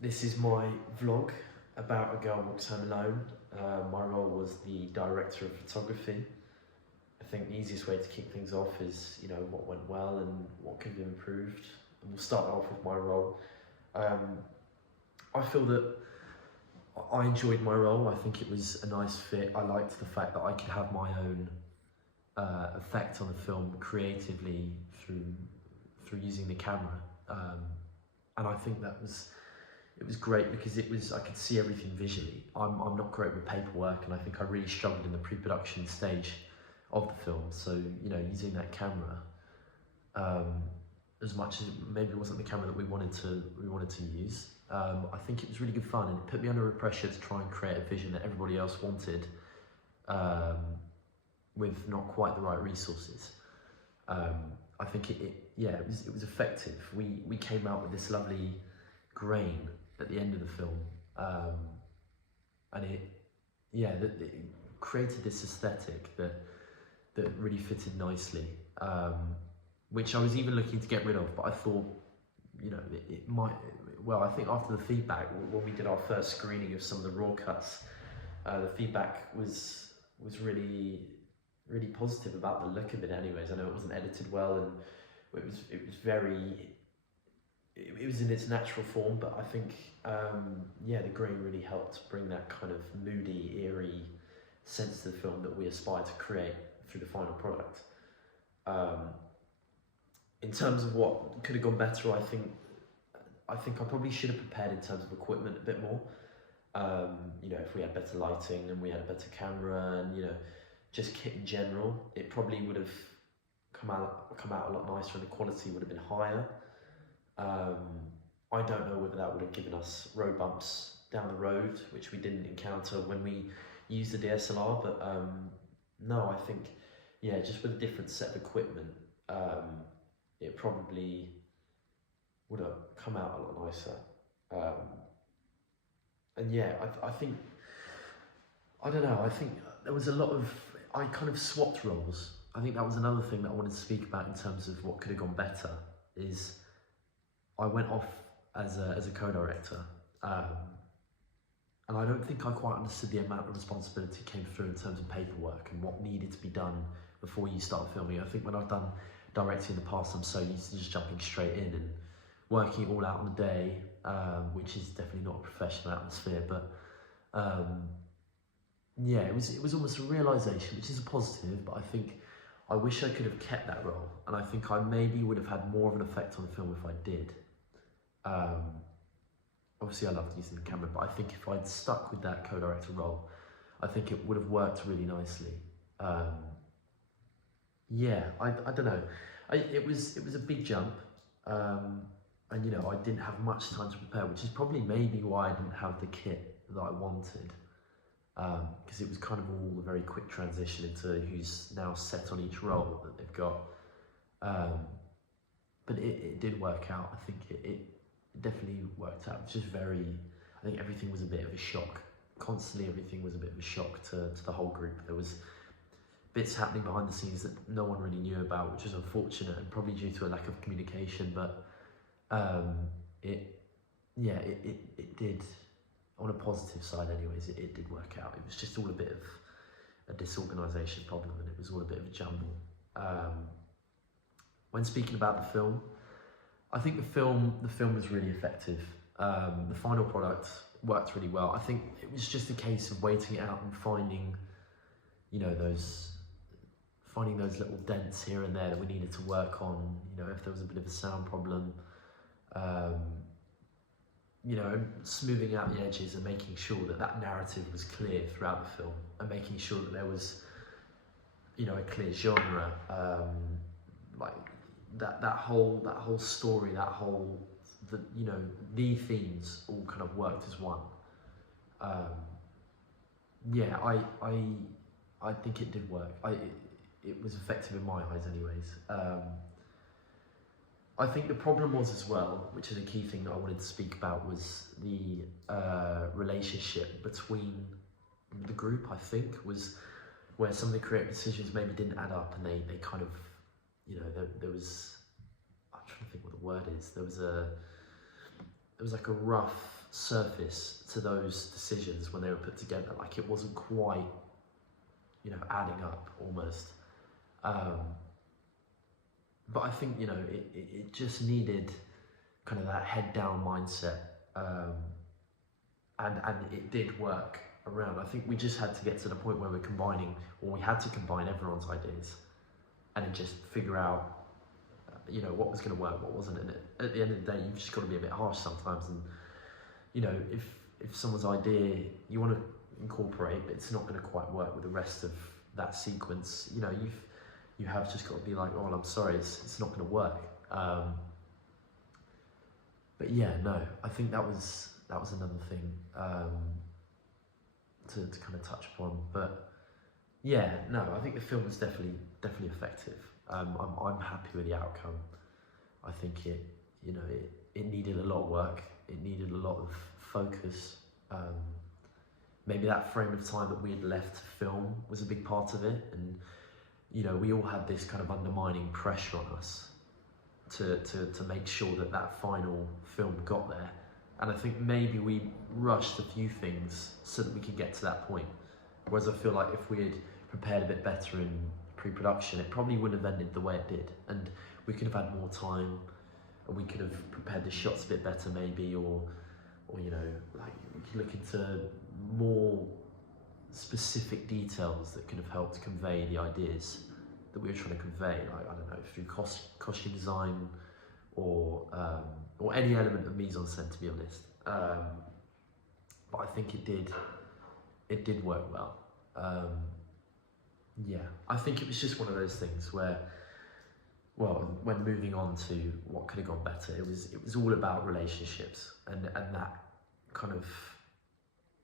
This is my vlog about A Girl Walks Home Alone. My role was the director of photography. I think the easiest way to kick things off is, what went well and what could be improved. And we'll start off with my role. I feel that I enjoyed my role. I think it was a nice fit. I liked the fact that I could have my own effect on the film creatively through using the camera. And I think it was great because I could see everything visually. I'm not great with paperwork, and I think I really struggled in the pre-production stage of the film. So using that camera, as much as maybe it wasn't the camera that we wanted to use, I think it was really good fun, and it put me under pressure to try and create a vision that everybody else wanted, with not quite the right resources. I think it was effective. We came out with this lovely grain at the end of the film, and it created this aesthetic that really fitted nicely, which I was even looking to get rid of, but I thought, it might. Well, I think after the feedback, when we did our first screening of some of the raw cuts, the feedback was really positive about the look of it. Anyways, I know it wasn't edited well, and it was in its natural form, but I think the grain really helped bring that kind of moody, eerie sense to the film that we aspire to create through the final product. In terms of what could have gone better, I think I probably should have prepared in terms of equipment a bit more. If we had better lighting and we had a better camera and just kit in general, it probably would have come out a lot nicer and the quality would have been higher. I don't know whether that would have given us road bumps down the road, which we didn't encounter when we used the DSLR, but no, I think, just with a different set of equipment, it probably would have come out a lot nicer. I think, I don't know, I think there was a lot of, I kind of swapped roles. I think that was another thing that I wanted to speak about in terms of what could have gone better, is I went off as a co-director, and I don't think I quite understood the amount of responsibility came through in terms of paperwork and what needed to be done before you start filming. I think when I've done directing in the past, I'm so used to just jumping straight in and working it all out on the day, which is definitely not a professional atmosphere, but it was almost a realisation, which is a positive, but I think I wish I could have kept that role, and I think I maybe would have had more of an effect on the film if I did. Obviously I loved using the camera, but I think if I'd stuck with that co-director role, I think it would have worked really nicely. I don't know. It was a big jump, and I didn't have much time to prepare, which is probably maybe why I didn't have the kit that I wanted, because it was kind of all a very quick transition into who's now set on each role that they've got. But it did work out. I think it definitely worked out. It was just I think everything was a bit of a shock. Constantly everything was a bit of a shock to the whole group. There was bits happening behind the scenes that no one really knew about, which was unfortunate and probably due to a lack of communication, but it did, on a positive side anyways, it did work out. It was just all a bit of a disorganisation problem, and it was all a bit of a jumble. When speaking about the film, I think the film was really effective. The final product worked really well. I think it was just a case of waiting it out and finding those little dents here and there that we needed to work on, if there was a bit of a sound problem, smoothing out the edges and making sure that narrative was clear throughout the film, and making sure that there was, a clear genre, like that whole story, the themes all kind of worked as one. I think it did work. It was effective in my eyes anyways. I think the problem was as well, which is a key thing that I wanted to speak about, was the relationship between the group, I think, was where some of the creative decisions maybe didn't add up, and they kind of, there was, I'm trying to think what the word is, there was was like a rough surface to those decisions when they were put together. Like it wasn't quite, you know, adding up almost. But I think, you know, it just needed kind of that head down mindset, and it did work around. I think we just had to get to the point where we're combining, or we had to combine everyone's ideas, and then just figure out, you know, what was going to work, what wasn't. And at the end of the day, you've just got to be a bit harsh sometimes. And you know, if someone's idea you want to incorporate, but it's not going to quite work with the rest of that sequence, you know, you have just got to be like, oh, well, I'm sorry, it's not going to work. But yeah, no, I think that was another thing to kind of touch upon. But yeah, no, I think the film was definitely effective. I'm happy with the outcome. I think it needed a lot of work. It needed a lot of focus. Maybe that frame of time that we had left to film was a big part of it, and you know, we all had this kind of undermining pressure on us to make sure that final film got there. And I think maybe we rushed a few things so that we could get to that point. Whereas I feel like if we had prepared a bit better in pre-production, it probably wouldn't have ended the way it did. And we could have had more time, and we could have prepared the shots a bit better maybe, or you know, like we could look into more specific details that could have helped convey the ideas that we were trying to convey, like, I don't know, through costume design, or any element of mise-en-scène, to be honest. But I think it did work well. Yeah, I think it was just one of those things where, well, when moving on to what could have gone better, it was all about relationships, and that kind of,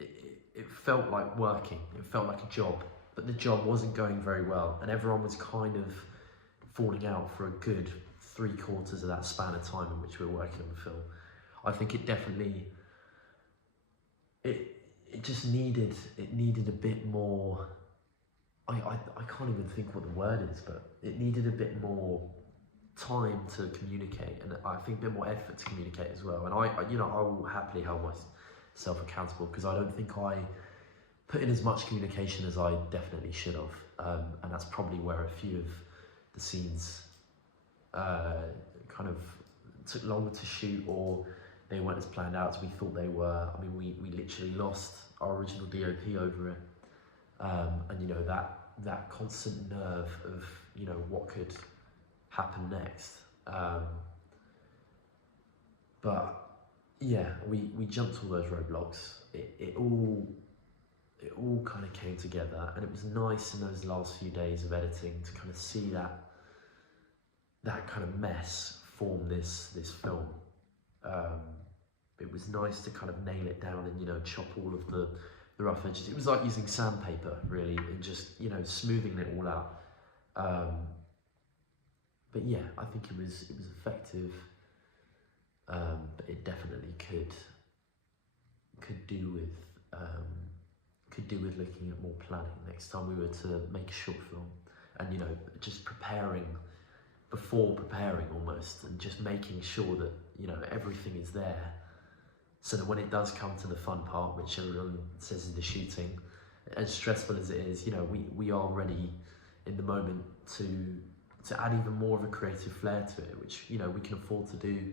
it felt like working, it felt like a job, but the job wasn't going very well, and everyone was kind of falling out for a good 3/4 of that span of time in which we were working on the film. I think it definitely, it just needed a bit more, I can't even think what the word is, but it needed a bit more time to communicate, and I think a bit more effort to communicate as well. And I you know, I will happily hold myself accountable, because I don't think I put in as much communication as I definitely should have, and that's probably where a few of the scenes kind of took longer to shoot, or they weren't as planned out as we thought they were. I mean, we literally lost our original DOP over it, and you know, that constant nerve of, you know, what could happen next. But yeah, we jumped all those roadblocks. It all kind of came together, and it was nice in those last few days of editing to kind of see that kind of mess form this film. It was nice to kind of nail it down and, you know, chop all of the rough edges. It was like using sandpaper, really, and just, you know, smoothing it all out. But yeah, I think it was effective, but it definitely could do with looking at more planning next time we were to make a short film, and, you know, just before preparing almost, and just making sure that, you know, everything is there, so that when it does come to the fun part, which everyone says is the shooting, as stressful as it is, you know, we are ready in the moment to add even more of a creative flair to it, which, you know, we can afford to do,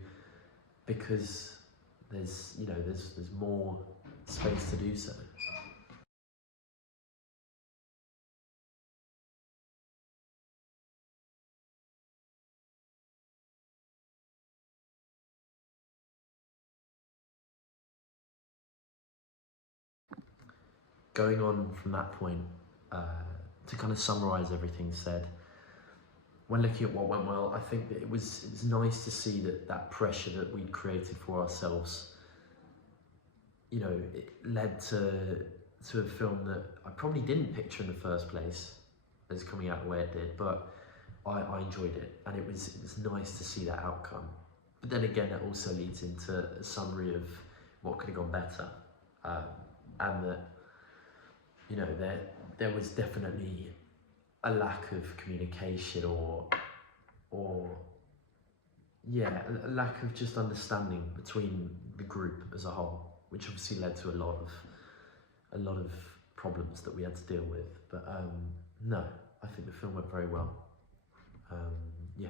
because there's more space to do so. Going on from that point, to kind of summarise everything said, when looking at what went well, I think that it was nice to see that pressure that we'd created for ourselves, you know, it led to a film that I probably didn't picture in the first place as coming out the way it did, but I enjoyed it, and it was nice to see that outcome. But then again, that also leads into a summary of what could have gone better, and that, you know, there was definitely a lack of communication, or yeah, a lack of just understanding between the group as a whole, which obviously led to a lot of problems that we had to deal with. But no, I think the film went very well. Yeah.